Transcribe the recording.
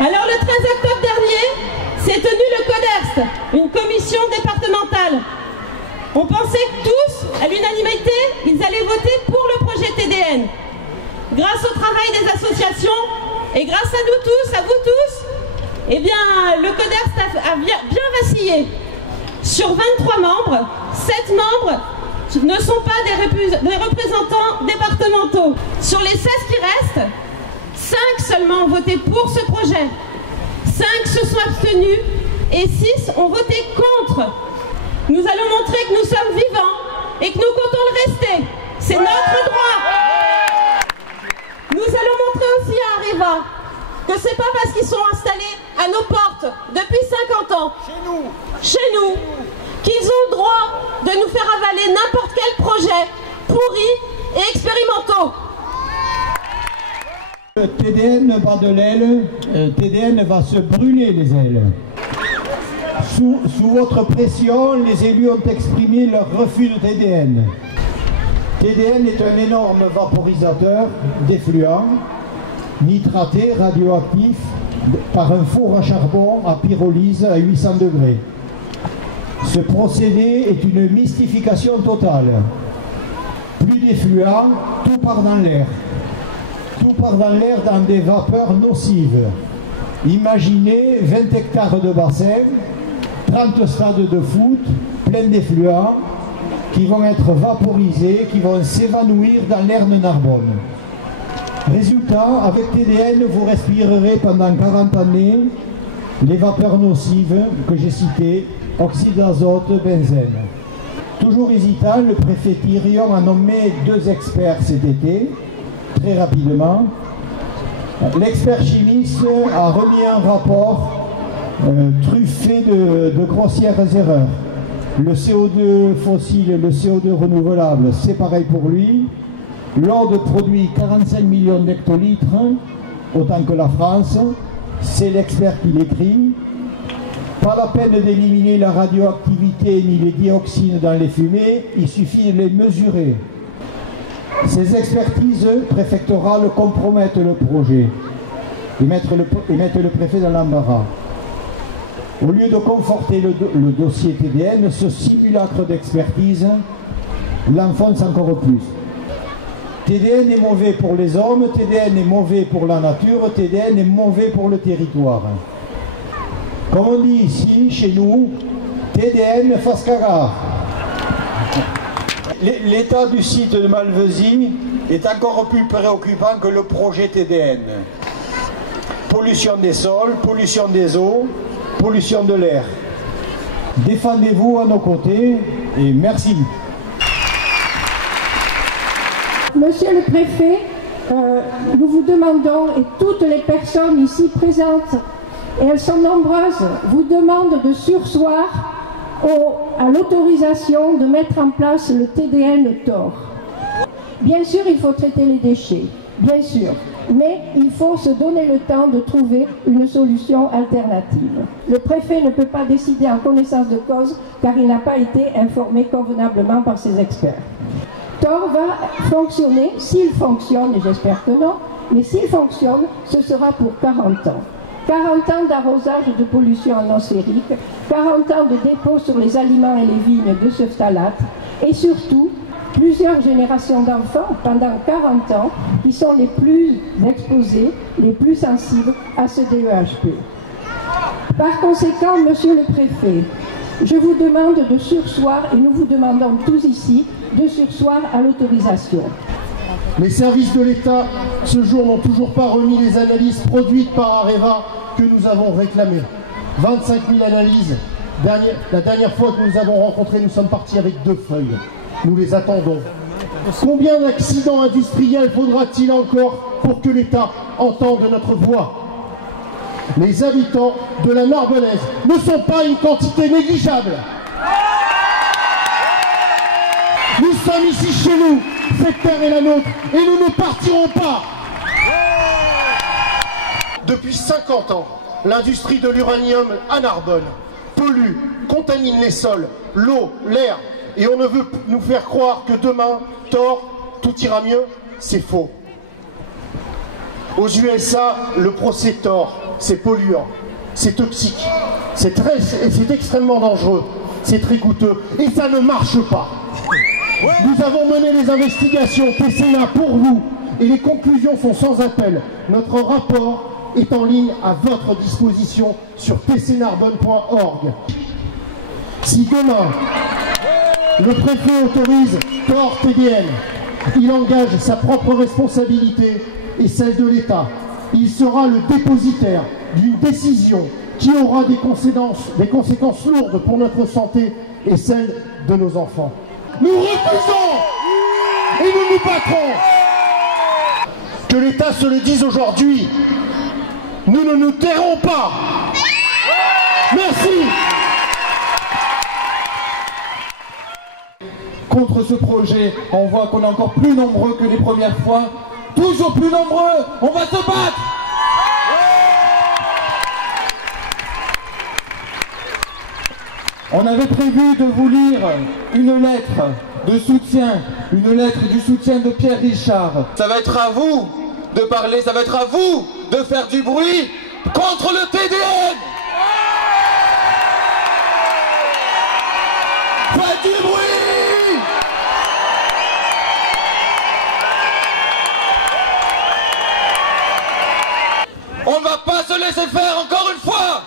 Alors le 13 octobre dernier, s'est tenu le CODERST, une commission départementale. On pensait tous, à l'unanimité, ils allaient voter pour le projet TDN. Grâce au travail des associations et grâce à nous tous, à vous tous, eh bien, le CODERST a bien vacillé. Sur 23 membres, 7 membres ne sont pas des représentants départementaux. Sur les 16 qui restent, 5 seulement ont voté pour ce projet. 5 se sont abstenus et 6 ont voté contre. Nous allons montrer que nous sommes vivants et que nous comptons le rester. C'est notre droit. Nous allons montrer aussi à Areva que c'est pas parce qu'ils sont installés à nos portes depuis 50 ans, chez nous, qu'ils ont le droit de nous faire avaler n'importe quel projet pourri et expérimentaux. TDN bat de l'aile, TDN va se brûler les ailes. Sous votre pression, les élus ont exprimé leur refus de TDN. TDN est un énorme vaporisateur d'effluents, nitraté, radioactif, par un four à charbon à pyrolyse à 800 degrés. Ce procédé est une mystification totale. Plus d'effluents, tout part dans l'air. Tout part dans l'air dans des vapeurs nocives. Imaginez 20 hectares de bassin, 30 stades de foot, pleins d'effluents, qui vont être vaporisés, qui vont s'évanouir dans l'air de Narbonne. Résultat, avec TDN, vous respirerez pendant 40 années les vapeurs nocives que j'ai citées, oxyde d'azote, benzène. Toujours hésitant, le préfet Thirion a nommé 2 experts cet été, très rapidement. L'expert chimiste a remis un rapport truffé de grossières erreurs. Le CO2 fossile et le CO2 renouvelable, c'est pareil pour lui. L'Aude produit 45 millions d'hectolitres, autant que la France. C'est l'expert qui l'écrit. Pas la peine d'éliminer la radioactivité ni les dioxines dans les fumées, il suffit de les mesurer. Ces expertises préfectorales compromettent le projet et mettent le préfet dans l'embarras. Au lieu de conforter le dossier TDN, ce simulacre d'expertise l'enfonce encore plus. TDN est mauvais pour les hommes, TDN est mauvais pour la nature, TDN est mauvais pour le territoire. Comme on dit ici, chez nous, TDN fasse cagar. L'état du site de Malvesie est encore plus préoccupant que le projet TDN. Pollution des sols, pollution des eaux, pollution de l'air. Défendez-vous à nos côtés et merci. Monsieur le préfet, nous vous demandons, et toutes les personnes ici présentes, et elles sont nombreuses, vous demandent de surseoir à l'autorisation de mettre en place le TDN TOR. Bien sûr, il faut traiter les déchets, bien sûr, mais il faut se donner le temps de trouver une solution alternative. Le préfet ne peut pas décider en connaissance de cause car il n'a pas été informé convenablement par ses experts. TOR va fonctionner, s'il fonctionne, et j'espère que non, mais s'il fonctionne, ce sera pour 40 ans. 40 ans d'arrosage de pollution atmosphérique, 40 ans de dépôt sur les aliments et les vignes de ce phtalate, et surtout, plusieurs générations d'enfants pendant 40 ans qui sont les plus exposés, les plus sensibles à ce DEHP. Par conséquent, monsieur le préfet, je vous demande de surseoir, et nous vous demandons tous ici, de surseoir à l'autorisation. Les services de l'État, ce jour, n'ont toujours pas remis les analyses produites par Areva que nous avons réclamées. 25 000 analyses. La dernière fois que nous avons rencontré, nous sommes partis avec 2 feuilles. Nous les attendons. Combien d'accidents industriels faudra-t-il encore pour que l'État entende notre voix? Les habitants de la Narbonnaise ne sont pas une quantité négligeable. Nous sommes ici chez nous, cette terre est la nôtre, et nous ne partirons pas. Depuis 50 ans, l'industrie de l'uranium à Narbonne pollue, contamine les sols, l'eau, l'air, et on ne veut nous faire croire que demain, TOR, tout ira mieux, c'est faux. Aux USA, le procès TOR c'est polluant, c'est toxique, c'est extrêmement dangereux, c'est très coûteux et ça ne marche pas. Nous avons mené les investigations TCNA pour vous et les conclusions sont sans appel. Notre rapport est en ligne à votre disposition sur tcnarbonne.org. Si demain, le préfet autorise Cahors TDN, il engage sa propre responsabilité et celle de l'État. Il sera le dépositaire d'une décision qui aura des conséquences lourdes pour notre santé et celle de nos enfants. Nous refusons et nous nous battrons. Que l'État se le dise aujourd'hui, nous ne nous tairons pas. Merci. Contre ce projet, on voit qu'on est encore plus nombreux que les premières fois. Toujours plus nombreux, on va se battre. On avait prévu de vous lire une lettre de soutien, une lettre du soutien de Pierre Richard. Ça va être à vous de parler, ça va être à vous de faire du bruit contre le TDN. Faites du bruit! On ne va pas se laisser faire encore une fois!